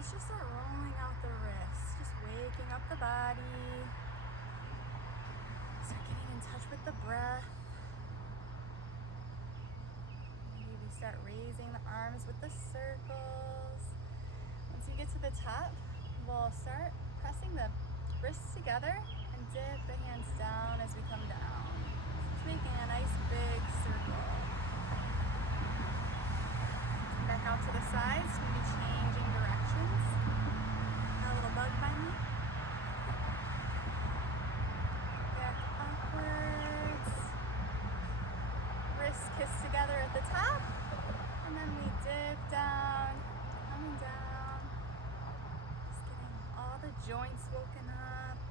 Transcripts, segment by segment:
let's just start rolling out the wrists, just waking up the body. Start getting in touch with the breath. Maybe we start raising the arms with the circles. Once you get to the top, we'll start pressing the wrists together and dip the hands down as we come down. Just making a nice big circle. Back out to the sides, maybe changing directions. Got a little bug by me. Back upwards. Wrists kiss together at the top. And then we dip down, coming down. Just getting all the joints woken up.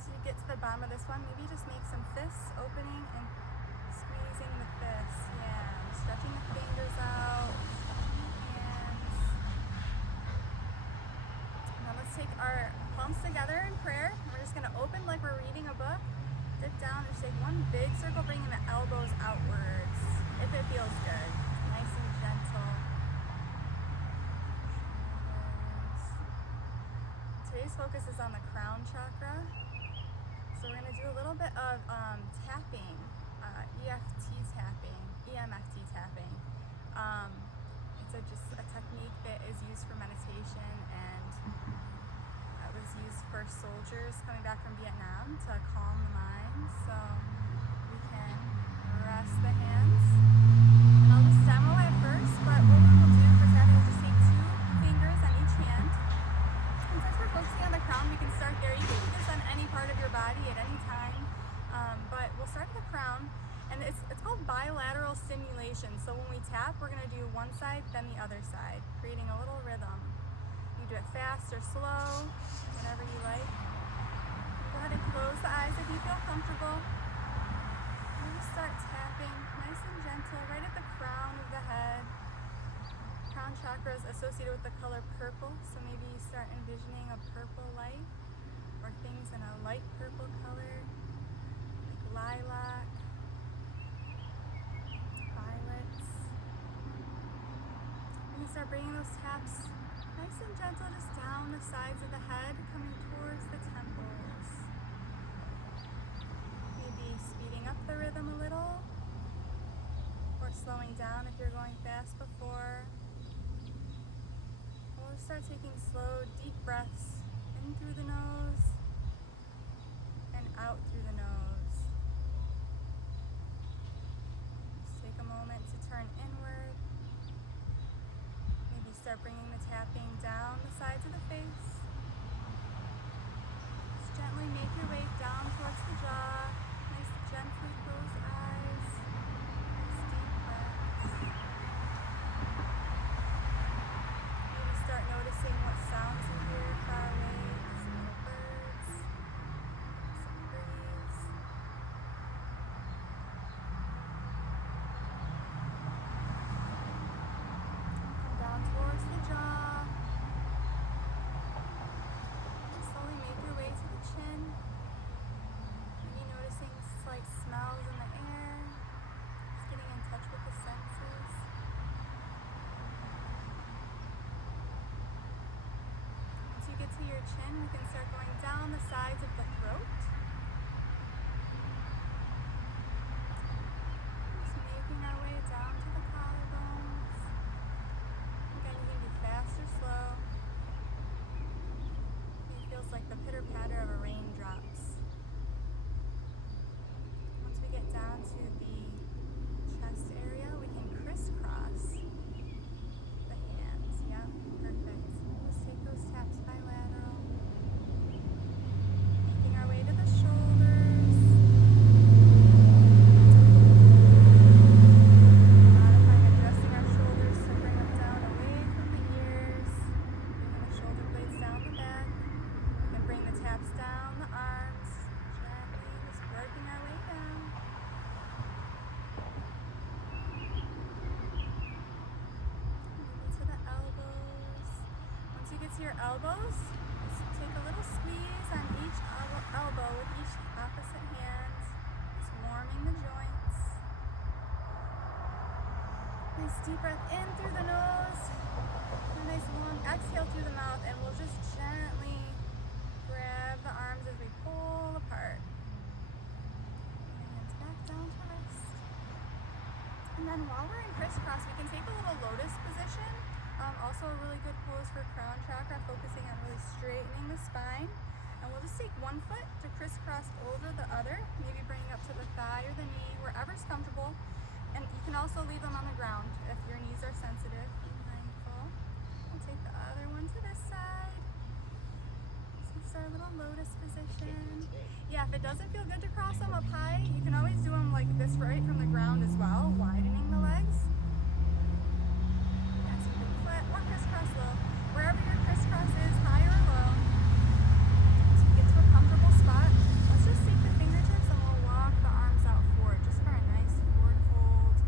So you get to the bottom of this one, maybe just make some fists opening and squeezing the fists. Yeah. Stretching the fingers out, hands. Now let's take our palms together in prayer. We're just going to open like we're reading a book. Dip down and just take one big circle, bringing the elbows outwards, if it feels good. Nice and gentle. Shoulders. Today's focus is on the crown chakra. So we're going to do a little bit of tapping, EMFT tapping. It's just a technique that is used for meditation, and it was used for soldiers coming back from Vietnam to calm the mind. So we can rest the hands. And I'll just demo at first, but what we will do for tapping is just take 2 fingers on each hand. And since we're focusing on the crown, we can start there. You can do this on any part of your body at any time, but we'll start with the crown. And it's called bilateral stimulation. So when we tap, we're going to do one side, then the other side, creating a little rhythm. You do it fast or slow, whatever you like. Go ahead and close the eyes if you feel comfortable. And just start tapping nice and gentle right at the crown of the head. Crown chakra is associated with the color purple, so maybe you start envisioning a purple light or things in a light purple color, like lilac. Start bringing those taps nice and gentle just down the sides of the head, coming towards the temples. Maybe speeding up the rhythm a little, or slowing down if you're going fast before. We'll start taking slow, deep breaths in through the nose and out through the nose. Just take a moment to turn inward. Start bringing the tapping down the sides of the face. Just gently make your way down towards the jaw. Nice, gently close eyes. Nice deep breaths. Maybe start noticing what sounds you hear far away. Some little birds, some breeze. Towards the jaw. Slowly make your way to the chin. Maybe noticing slight smells in the air. Just getting in touch with the senses. Once you get to your chin, we can start going down the sides of the throat. Just making our way down to the collarbones. Again, you can do fast or slow. It feels like the pitter-patter of a raindrops. Once we get down to the chest area, we can crisscross the hands. Yeah, perfect. Let's take those taps bilateral. Making our way to the shoulders. Modifying, adjusting our shoulders to bring them down away from the ears. Bringing the shoulder blades down the back. And bring the taps down the arms. Gently, just working our way down. Maybe to the elbows. Once you get to your elbows, just take a little squeeze on each elbow with each opposite hand. Just warming the joints. Nice deep breath in through the nose. And a nice long exhale then while we're in crisscross, we can take a little lotus position. Also a really good pose for crown chakra, focusing on really straightening the spine. And we'll just take one foot to crisscross over the other, maybe bringing up to the thigh or the knee, wherever's comfortable. And you can also leave them on the ground if your knees are sensitive. Be mindful. We'll take the other one to this side. This is our little lotus position. Yeah, if it doesn't feel good to cross them up high, you can always do them like this right from the ground as well, widening the legs. Yeah, so you can flip or crisscross low. Wherever your crisscross is, high or low. So we get to a comfortable spot. Let's just take the fingertips and we'll walk the arms out forward, just for a nice forward fold.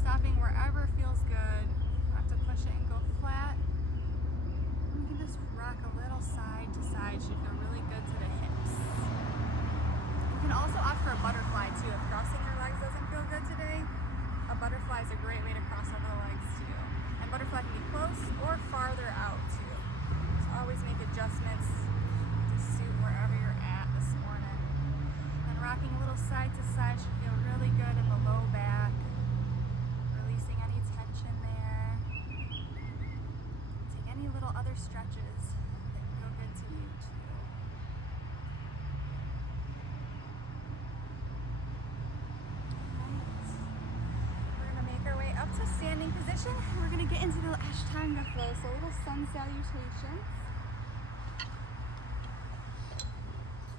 Stopping wherever feels good. Not to push it and go flat. And we can just rock a little side to side. Should feel really good to the hips. You can also opt for a butterfly too. If crossing your legs doesn't feel good today, a butterfly is a great way to cross over the legs too. And butterfly can be close or farther out too. So always make adjustments to suit wherever you're at this morning. And rocking a little side to side should feel really good in the low back. Releasing any tension there. Take any little other stretches that feel good to you too. Up to standing position. We're going to get into the Ashtanga flow, so a little sun salutation. I'm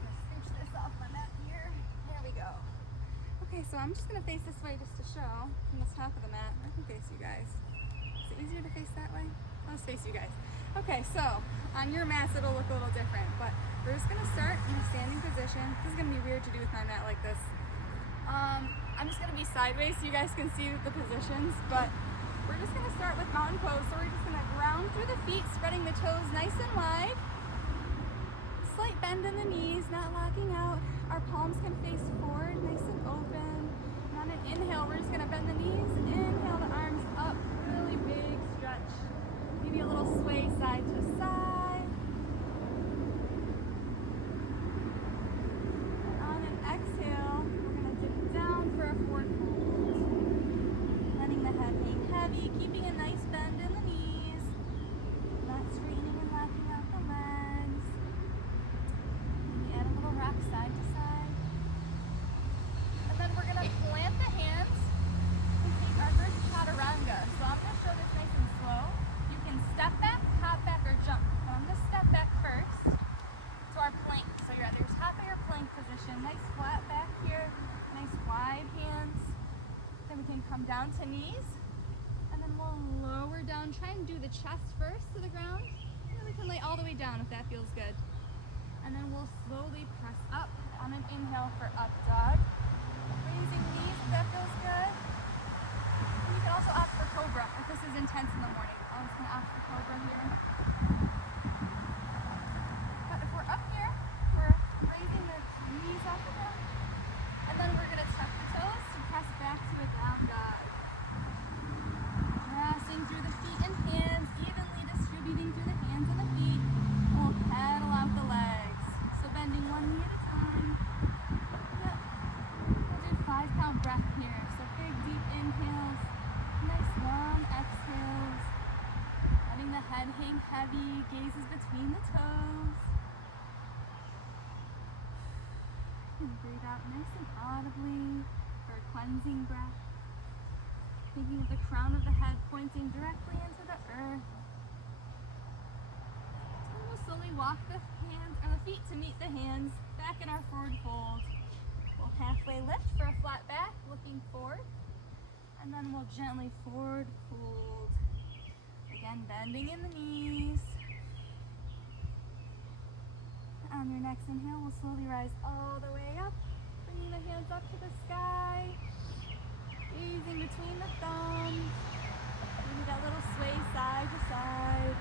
going to scooch this off my mat here. There we go. Okay, so I'm just going to face this way just to show from the top of the mat. I can face you guys. Is it easier to face that way? I'll just face you guys. Okay, so on your mats it'll look a little different, but we're just going to start in a standing position. This is going to be weird to do with my mat like this. I'm just going to be sideways so you guys can see the positions, but we're just going to start with mountain pose. So we're just going to ground through the feet, spreading the toes nice and wide. Slight bend in the knees, not locking out. Our palms can face forward, nice and open. And on an inhale, we're just going to bend the knees. Inhale the arms up, really big stretch. Maybe a little sway side to side. And on an exhale, down for a forward fold. Letting the head hang heavy, keeping a nice bend in the knees. Not straining and locking out the legs. Maybe add a little rock side to side. And then we're going to plant the hands and take our first chaturanga. So I'm going to show this nice and slow. You can step back, hop back, or jump. But I'm going to step back first to our plank. So you're at your top of your plank position. Nice flat back here. Nice wide hands. Then we can come down to knees. And then we'll lower down. Try and do the chest first to the ground. And then we can lay all the way down if that feels good. And then we'll slowly press up on an inhale for up dog. Raising knees if that feels good. And you can also opt for cobra if this is intense in the morning. I'm just going to opt for cobra here. But if we're up here, we're raising the knees off the ground. And then we're going to tuck the toes to press back to a down dog. Pressing through the feet and hands, evenly distributing through the hands and the feet. And we'll pedal out the legs. So bending one knee at a time. Yep. We'll do 5-count breath here. So big deep inhales, nice long exhales. Letting the head hang heavy, gazes between the toes. And breathe out nice and audibly for a cleansing breath. Thinking of the crown of the head pointing directly into the earth. And we'll slowly walk the hands or the feet to meet the hands back in our forward fold. We'll halfway lift for a flat back, looking forward. And then we'll gently forward fold. Again, bending in the knees. On your next inhale, we'll slowly rise all the way up, bringing the hands up to the sky, gazing between the thumbs, maybe that little sway side to side.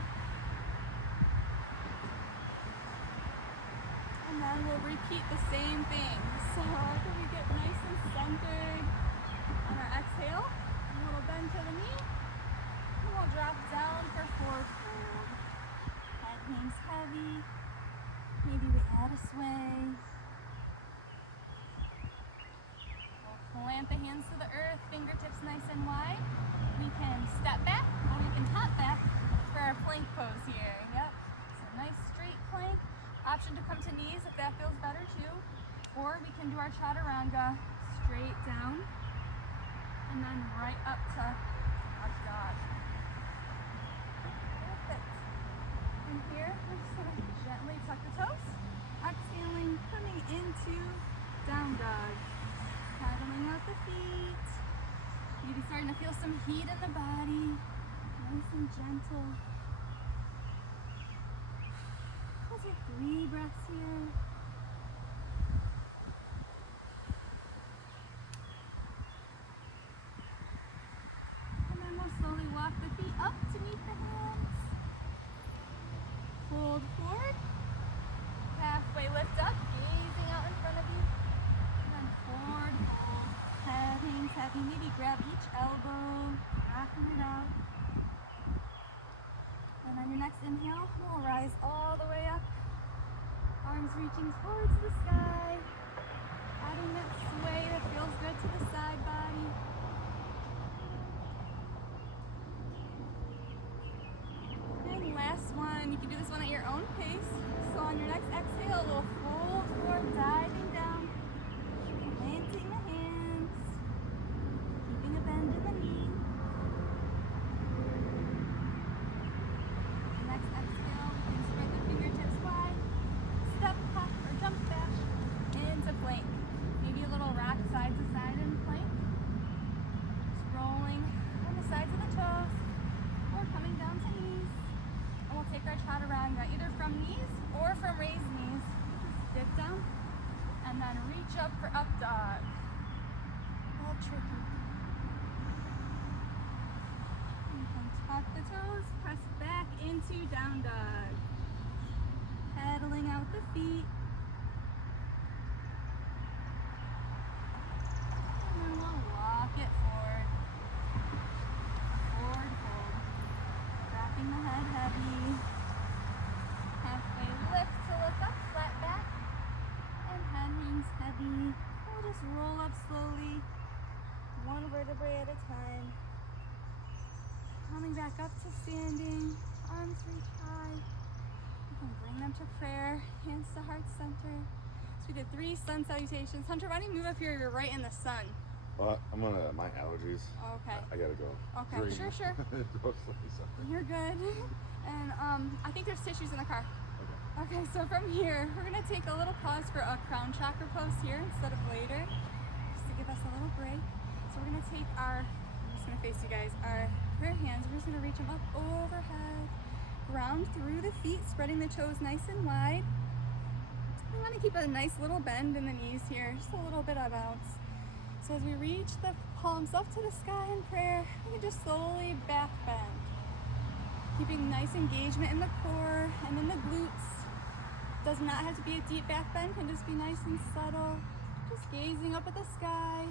And then we'll repeat the same thing. So after we get nice and centered on our exhale, a little bend to the knee, and we'll drop down for forward fold. Head hangs heavy. Maybe we add a sway. We'll plant the hands to the earth, fingertips nice and wide. We can step back or we can hop back for our plank pose here. Yep, so nice straight plank. Option to come to knees if that feels better too. Or we can do our chaturanga straight down and then right up to up dog. Perfect. And here, we're just gonna gently tuck the toes. Exhaling, coming into down dog. Paddling out the feet. Maybe starting to feel some heat in the body. Nice and gentle. We'll take 3 breaths here. And then we'll slowly walk the feet up to meet the hands. Fold forward. Halfway lift up, gazing out in front of you. And then forward fold. Head hangs heavy. Maybe grab each elbow, rocking it out. And on your next inhale, we'll rise all the way up. Arms reaching towards the sky. Adding that sway that feels good to the side body. And last one, you can do this one at your own pace. So on your next exhale, we'll fold forward, diving down, planting the hands, keeping a bend in the knee. Next exhale, we can spread the fingertips wide, step, hop, or jump back into plank. Maybe a little rock side to side in plank. Just rolling on the sides of the toes, or coming down to knees. And we'll take our chaturanga either from knees or from raised knees. Just dip down and then reach up for up dog. A little tricky. You can tuck the toes, press back into down dog. Pedaling out the feet. And then we'll walk it forward. Forward fold. Wrapping the head heavy. Halfway lift to look up, flat back. And head hangs heavy. We'll just roll up slowly, one vertebrae at a time. Coming back up to standing, arms reach high. You can bring them to prayer, hands to heart center. So we did 3 sun salutations. Hunter, why don't you move up here? You're right in the sun. Well, I'm gonna, my allergies. Okay. I gotta go. Okay, Green. sure. You're good. And I think there's tissues in the car. Okay, so from here, we're gonna take a little pause for a crown chakra pose here instead of later, just to give us a little break. So we're gonna take our, I'm just gonna face you guys, our prayer hands, we're just gonna reach them up overhead, ground through the feet, spreading the toes nice and wide. We wanna keep a nice little bend in the knees here, just a little bit of bounce. So as we reach the palms up to the sky in prayer, we can just slowly back bend. Keeping nice engagement in the core and in the glutes. Does not have to be a deep back bend, can just be nice and subtle. Just gazing up at the sky.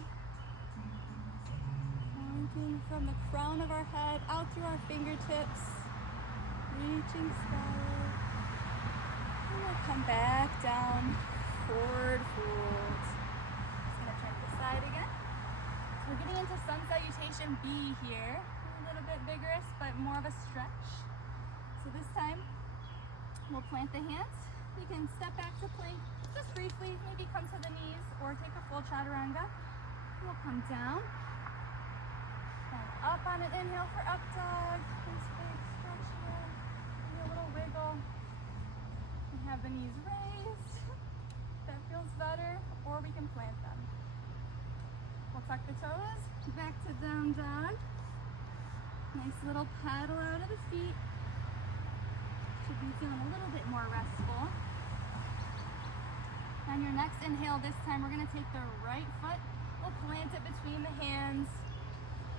Pointing from the crown of our head out through our fingertips. Reaching skyward. And we'll come back down, forward fold. Just gonna turn to the side again. So we're getting into sun salutation B here. A little bit vigorous, but more of a stretch. So this time, we'll plant the hands. We can step back to plank just briefly, maybe come to the knees or take a full chaturanga. We'll come down and up on an inhale for up dog. Nice big stretch here. Maybe a little wiggle. We have the knees raised. That feels better, or we can plant them. We'll tuck the toes, back to down dog. Nice little paddle out of the feet. Should be feeling a little bit more restful. On your next inhale, this time we're gonna take the right foot, we'll plant it between the hands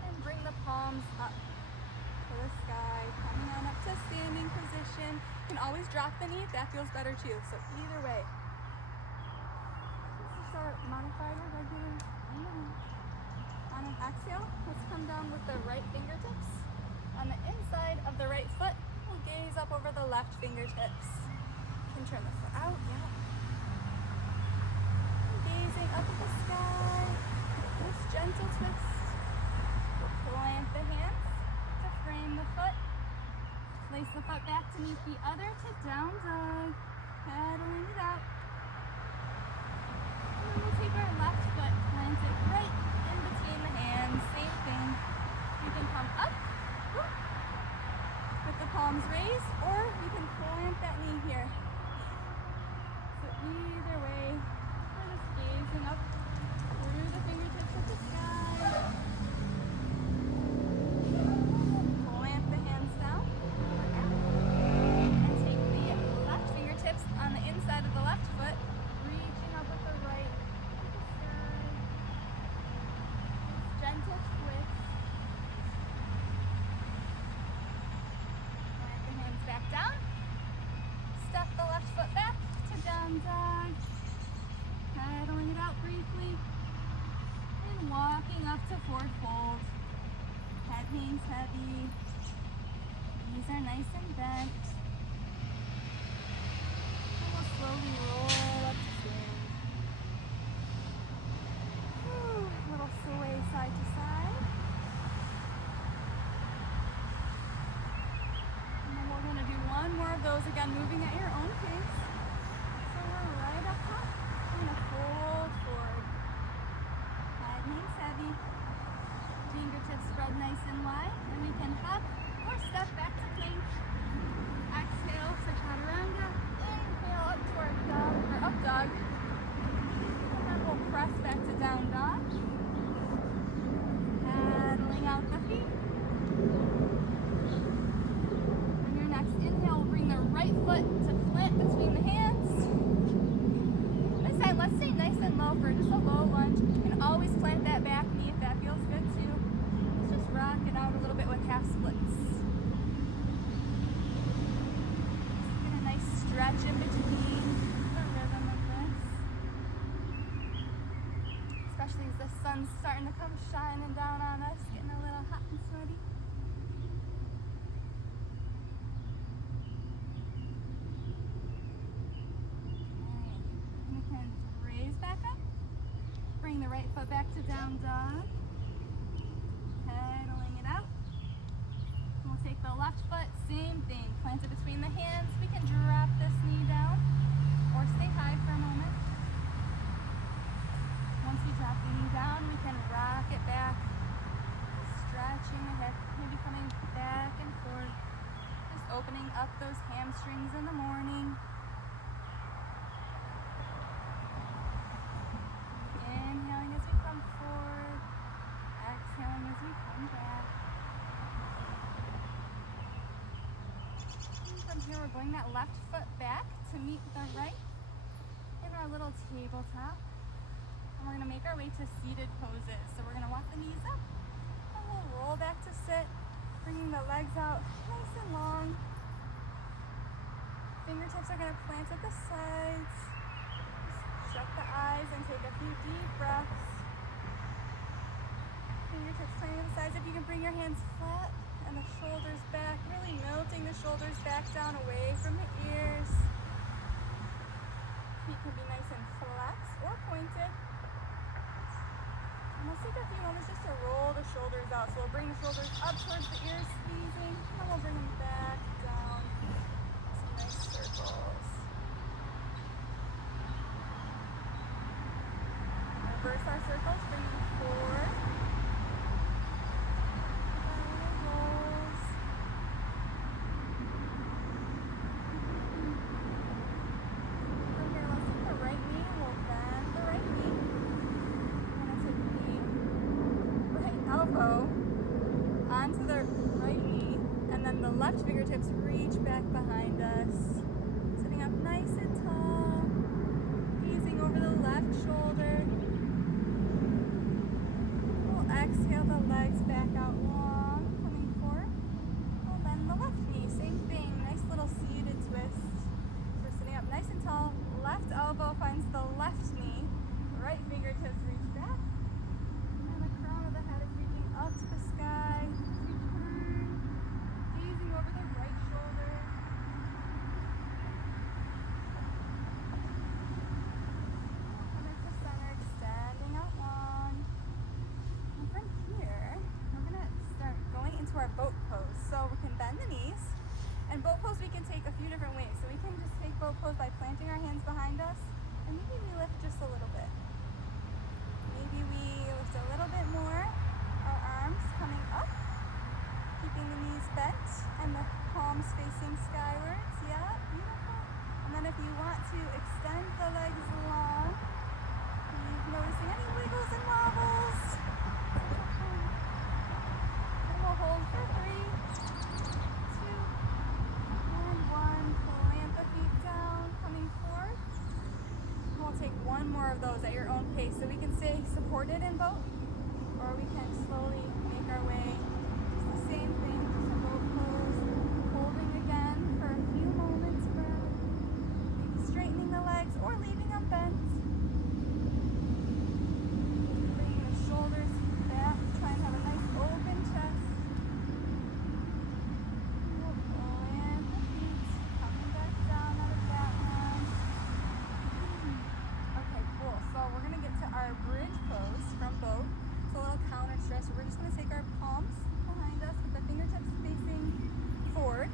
and bring the palms up to the sky, coming on up to standing position. You can always drop the knee if that feels better too, so either way. This is our modified or regular inhale. On an exhale, let's come down with the right fingertips. On the inside of the right foot, we'll gaze up over the left fingertips. You can turn the foot out, yeah. Gazing up at the sky. Just gentle twist. We'll plant the hands to frame the foot. Place the foot back to meet the other to down dog. Paddling it out. And then we'll take our left foot, plant it right in between the hands. Same thing. You can come up with the palms raised, or you can plant that knee here. So either way, we're just gazing up through the fingertips of the sky. Plant the hands down. And take the left fingertips on the inside of the left foot, reaching up with the right to the sky. Gentle twist. Plant the hands back down. Step the left foot back to down dog. Paddling it out briefly. And walking up to forward fold. Head hangs heavy. Knees are nice and bent. And we'll slowly roll up to stand. Little sway side to side. And then we're going to do one more of those again, moving at your own pace. So we're right up top. We're going to fold forward. Head hangs heavy. Fingertips spread nice and wide. And we can hop or step back to plank. Exhale for chaturanga. Inhale up toward dog or up dog. And then we'll press back to down dog. Paddling out the feet. On your next inhale, we'll bring the right foot to plant between the hands. This time, let's stay nice and low for just a low lunge. You can always plant that back knee if that feels good too. Let's just rock it out a little bit with half splits. Just get a nice stretch in between the rhythm of this. Especially as the sun's starting to come shining down on us, getting a little hot and sweaty. Alright, you can raise back up. Bring the right foot back to down dog. Pedaling it out. And we'll take the left foot, same thing. Plant it between the hands. We can drop this knee down or stay high for a moment. Once we drop the knee down, we can rock it back. Stretching the hip, maybe coming back and forth. Just opening up those hamstrings in the morning. Inhaling as we come forward. Exhaling as we come back. And from here, we're going that left foot back to meet the right in our little tabletop. And we're going to make our way to seated poses. So we're going to walk the knees up. And we'll roll back to sit, bringing the legs out nice and long. Fingertips are going to plant at the sides. Just shut the eyes and take a few deep breaths. Fingertips planting at the sides. If you can bring your hands flat and the shoulders back, really melting the shoulders back down away from the ears. Feet can be nice and flexed or pointed. And we'll take a few moments just to roll the shoulders out. So we'll bring the shoulders up towards the ears, squeezing, and then we'll bring them back down. Some nice circles. Reverse our circles, bring them forward. Rolls. From here, let's take the right knee. We'll bend the right knee. We're going to take the right elbow onto the right knee, and then the left fingertips reach back behind us. Sitting up nice and tall, gazing over the left shoulder. We'll exhale the legs back out long, coming forward. We'll bend the left knee, same thing, nice little seated twist. So we're sitting up nice and tall, left elbow finds the left knee, right fingertips reach back, and the crown of the head is reaching up to the sky. We turn, gazing over the right shoulder. Come into center, extending out long. take a few different ways. So we can just take boat pose by planting our hands behind us, and maybe we lift just a little bit. Maybe we lift a little bit more, our arms coming up, keeping the knees bent and the palms facing skywards. Yeah, beautiful. And then if you want to extend the legs long, noticing any wiggles and wobbles. And we'll hold for 3, 2, and 1. Plant the feet down, coming forward. And we'll take one more of those at your own pace. So we can stay supported in boat, or we can slowly make our way. Just the same thing, just a boat pose. Holding again for a few moments, maybe straightening the legs or leaving them bent. Shoulders back, try and have a nice open chest. We'll plant the feet, coming back down out of that one. Okay, cool. So we're going to get to our bridge pose from boat. It's a little counter stretch. We're just going to take our palms behind us with the fingertips facing forward.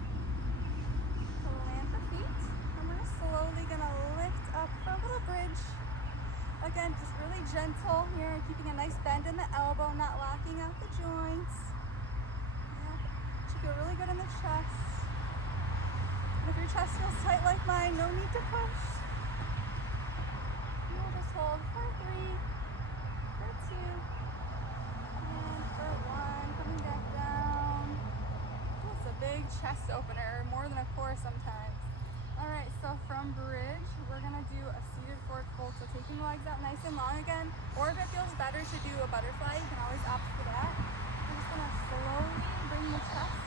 Plant the feet, and we're slowly going to lift up for a little bridge. Again, just really gentle here, keeping a nice bend in the elbow, not locking out the joints. Yeah. Should feel really good in the chest. And if your chest feels tight like mine, no need to push. You'll just hold for 3, for 2, and for 1. Coming back down. It's a big chest opener, more than a core sometimes. Alright, so from bridge, we're going to do a seated forward fold. So taking the legs out nice and long again, or if it feels better to do a butterfly, you can always opt for that. We're just going to slowly bring the chest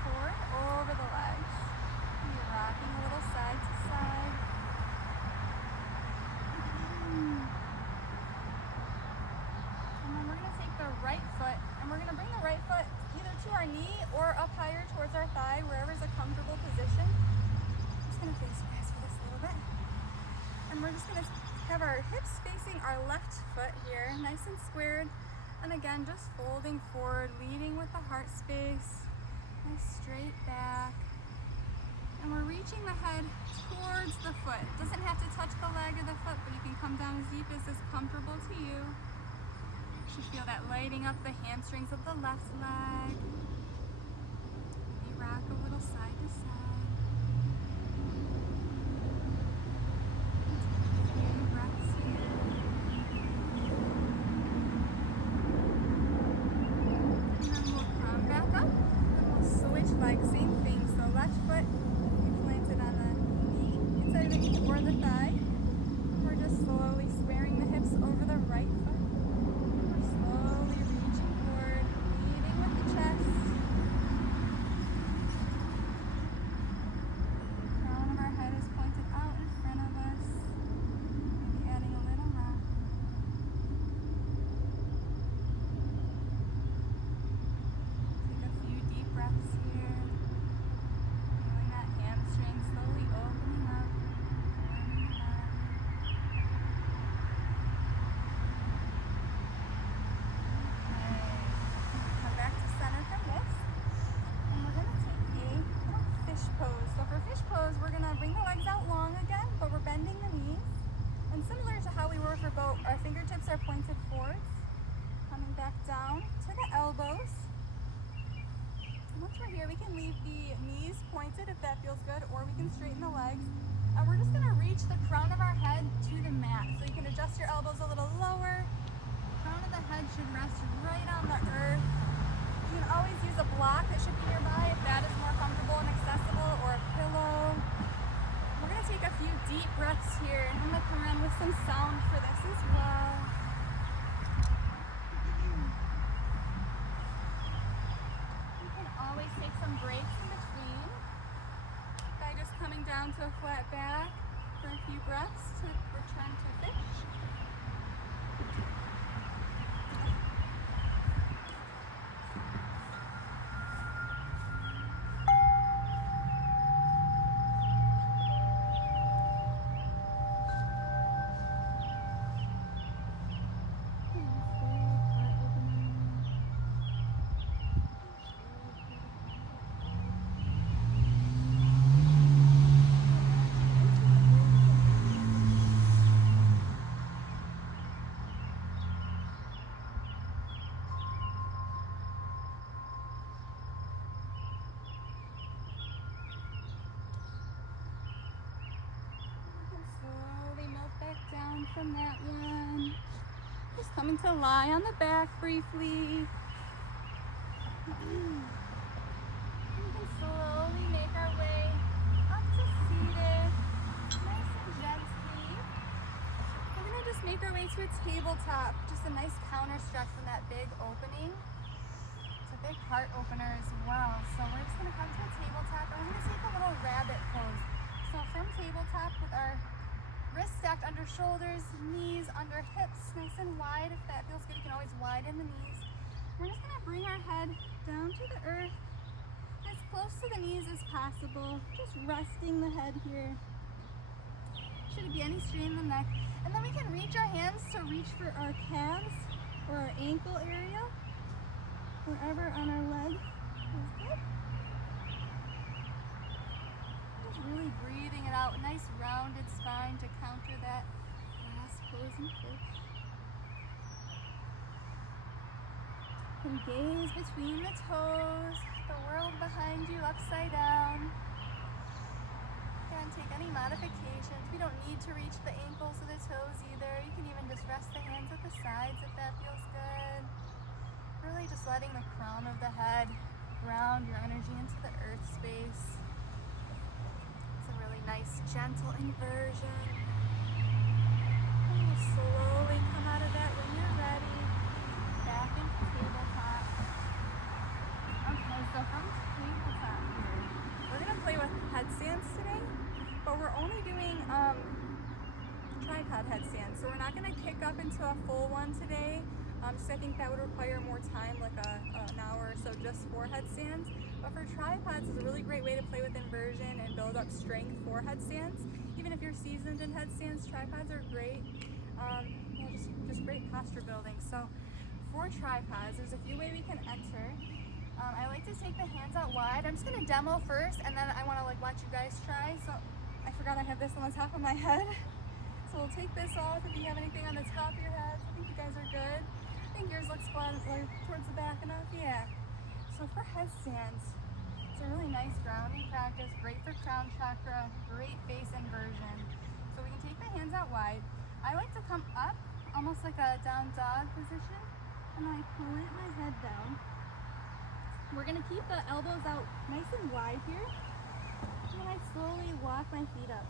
forward over the legs. And you're rocking a little side to side. And then we're going to take the right foot, and we're going to bring the right foot either to our knee or up higher towards our thigh, wherever is a comfortable position. Going to face you guys for this a little bit, and we're just going to have our hips facing our left foot here, nice and squared, and again just folding forward, leading with the heart space, nice straight back, and we're reaching the head towards the foot. It doesn't have to touch the leg or the foot, but you can come down as deep as is comfortable to you. You should feel that lighting up the hamstrings of the left leg. Maybe rock a little side to side. Like same thing, so left foot planted on the knee, inside the knee or the thigh. We're just slowly squaring the hips over the right foot. We're slowly reaching forward, leading with the chest. Crown of our head is pointed out in front of us. Maybe adding a little rock. Take a few deep breaths here. Slowly opening up, warming it up. Okay, come back to center from this, and we're going to take a little fish pose. So for fish pose, we're going to bring the legs out long again, but we're bending the knees. And similar to how we were for boat, our fingertips are pointed forwards, coming back down to the elbows. Once we're here, we can leave the knees pointed if that feels good, or we can straighten the legs. And we're just going to reach the crown of our head to the mat. So you can adjust your elbows a little lower. Crown of the head should rest right on the earth. You can always use a block that should be nearby if that is more comfortable and accessible, or a pillow. We're going to take a few deep breaths here. I'm going to come around with some sound for this as well. Always take some breaks in between by just coming down to a flat back for a few breaths to return to fish. from that one. Just coming to lie on the back briefly. We can slowly make our way up to seated, nice and gently. We're gonna just make our way to a tabletop, just a nice counter stretch from that big opening. It's a big heart opener as well. So we're just gonna come to a tabletop and we're gonna take a little rabbit pose. So from tabletop with our wrists stacked under shoulders, knees under hips, nice and wide. If that feels good, you can always widen the knees. We're just gonna bring our head down to the earth, as close to the knees as possible. Just resting the head here. Shouldn't be any strain in the neck. And then we can reach our hands to reach for our calves or our ankle area, wherever on our leg is good. Just really breathing it out. Nice rounded spine to counter that last pose and push. And gaze between the toes, the world behind you upside down. Again, take any modifications. We don't need to reach the ankles or the toes either. You can even just rest the hands at the sides if that feels good. Really just letting the crown of the head ground your energy into the earth space. It's a really nice, gentle inversion. And you'll slowly come out of that when you're ready. Back into tabletop. Okay, so from tabletop here, we're gonna play with headstands today, but we're only doing tripod headstands. So we're not gonna kick up into a full one today. So I think that would require more time, like an hour or so just for headstands. But for tripods, it's a really great way to play with inversion and build up strength for headstands. Even if you're seasoned in headstands, tripods are great. Just great posture building. So for tripods, there's a few ways we can enter. I like to take the hands out wide. I'm just gonna demo first, and then I wanna watch you guys try. So I forgot I have this on the top of my head. So we'll take this off. If you have anything on the top of your head, I think you guys are good. I think yours looks fun, like towards the back enough, yeah. So for headstands, it's a really nice grounding practice, great for crown chakra, great face inversion. So we can take the hands out wide. I like to come up, almost like a down dog position, and then I plant my head down. We're gonna keep the elbows out nice and wide here, and then I slowly walk my feet up.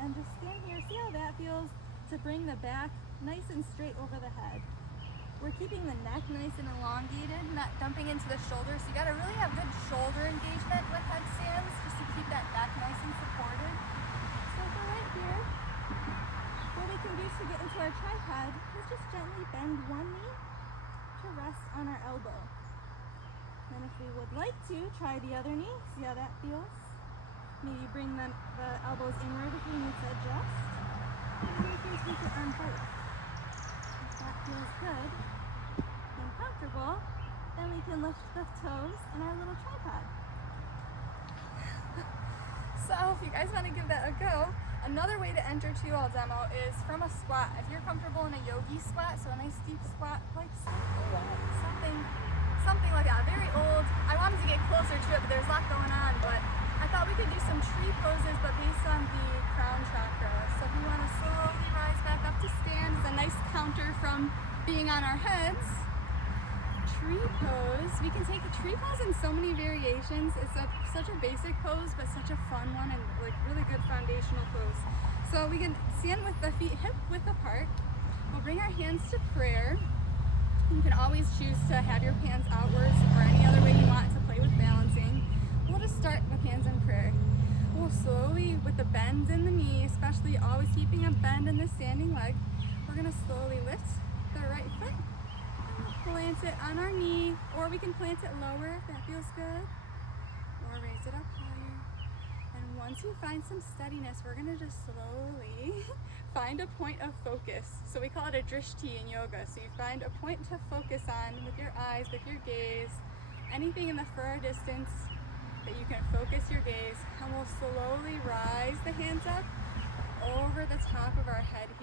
And just stand here, see how that feels to bring the back nice and straight over the head. We're keeping the neck nice and elongated, not dumping into the shoulders. So you gotta really have good shoulder engagement with headstands just to keep that back nice and supported. So for right here, what we can do to get into our tripod is just gently bend one knee to rest on our elbow. Then if we would like to, try the other knee, see how that feels. Maybe bring the elbows inward if we need to adjust. And then we can take it on both. If that feels good and comfortable, then we can lift the toes in our little tripod. So if you guys want to give that a go, another way to enter too, I'll demo, is from a squat. If you're comfortable in a yogi squat, so a nice deep squat, like something like that, very old. I wanted to get closer to it, but there's a lot going on, but I thought we could do some tree poses, but based on the crown chakra. So if we want to slowly rise back up to stand, it's a nice counter from being on our heads. Tree pose. We can take a tree pose in so many variations. It's such a basic pose, but such a fun one and like really good foundational pose. So we can stand with the feet hip width apart. We'll bring our hands to prayer. You can always choose to have your hands outwards or any other way you want to play with balancing. We'll just start with hands in prayer. We'll slowly, with the bends in the knee, especially always keeping a bend in the standing leg, we're gonna slowly lift the right foot and plant it on our knee, or we can plant it lower if that feels good, or raise it up higher. And once you find some steadiness, we're gonna just slowly find a point of focus. So we call it a drishti in yoga. So you find a point to focus on with your eyes, with your gaze, anything in the far distance that you can focus your gaze, and we'll slowly rise the hands up over the top of our head here.